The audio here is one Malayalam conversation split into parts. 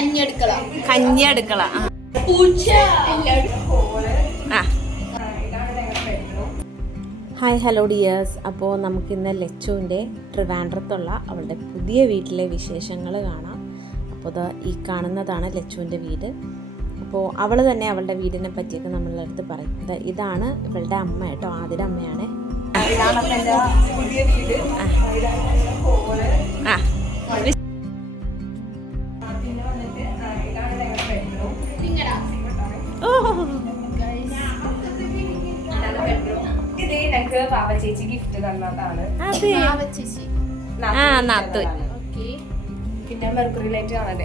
കഞ്ഞി അടുക്കള. Hi hello dears. അപ്പോൾ നമുക്കിന്ന് ലച്ചുവിൻ്റെ ട്രിവാൻഡ്രത്തുള്ള അവളുടെ പുതിയ വീട്ടിലെ വിശേഷങ്ങൾ കാണാം. അപ്പോൾ ഈ കാണുന്നതാണ് ലച്ചുവിൻ്റെ വീട്. അപ്പോൾ അവൾ തന്നെ അവളുടെ വീടിനെ പറ്റിയൊക്കെ നമ്മളുടെ അടുത്ത് പറയും. ഇതാണ് ഇവളുടെ അമ്മ കേട്ടോ, ആദ്യയുടെ അമ്മയാണ്. പുതിയ വീട് ചേച്ചി ഗിഫ്റ്റ് തന്നതാണ്. പിന്നെ മെർക്കുറി ലൈറ്റ് കാണല്ലേ,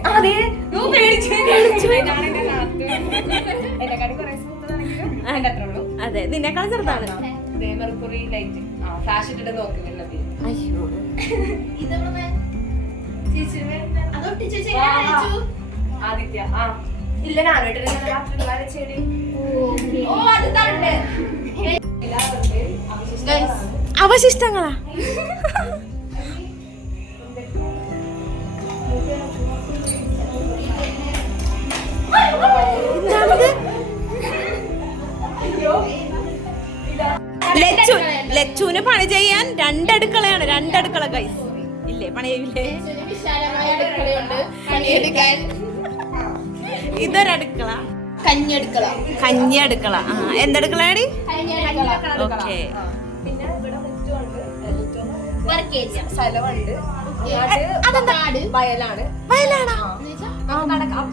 എന്നെക്കാട്ടി കുറെ സ്മൂത്താണെങ്കിലും അതിന്റെ അത്ര ഉള്ളൂ. അതെ, നിന്നെക്കാളും ചെറുതാണ്. മെർക്കുറി ലൈറ്റ് ഫ്ലാഷ് ഇട്ടിട്ട് നോക്കുന്നില്ല. ആദിത്യ ഇല്ല, ഞാനോട്ട് ചെടി അവശിഷ്ടങ്ങളാ. ലച്ചുവിന് പണി ചെയ്യാൻ രണ്ടടുക്കളയാണ്. രണ്ടടുക്കള ഗൈസ് ഇല്ലേ, പണിയില്ലേ? ഇതൊരടുക്കള, കഞ്ഞി അടുക്കള. എന്തടുക്കളയാടി? ഓക്കെ. പിന്നെ ഇവിടെ സ്ഥലമുണ്ട്, വയലാണ്. വയലാണോ?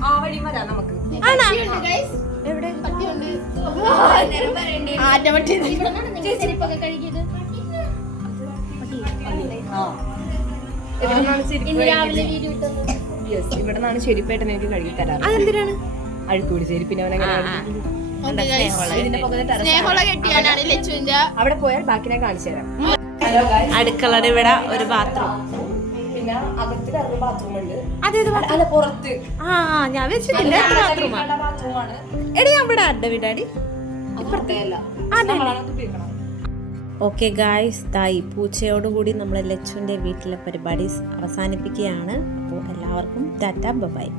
ആ വഴി വരാം നമുക്ക്. എവിടെ? ഇവിടെ നിന്നാണ് ചെരുപ്പേട്ടൻ എനിക്ക് കഴുകി തരാറ്. അതെന്തിനാണ്? അഴുക്കൂടി ചെരുപ്പിനെ അവിടെ പോയാൽ ബാക്കി ഞാൻ കാണിച്ചു തരാം. അടുക്കളയുടെ ഇവിടെ ഒരു ബാത്റൂം, പിന്നെ അകത്ത് വേറൊരു ബാത്റൂം ഉണ്ട്. അതേത്? അല്ല, പുറത്ത്. ഞാൻ വെച്ചിട്ടില്ല. ബാത്റൂമാണ്. എടി അവിടെ അഡ വീടാടി. ഓക്കെ ഗായ്സ്, ഈ പൂച്ചയോടുകൂടി നമ്മൾ ലച്ചുവിൻ്റെ വീട്ടിലെ പരിപാടി അവസാനിപ്പിക്കുകയാണ്. അപ്പോൾ എല്ലാവർക്കും ടാറ്റ ബൈ.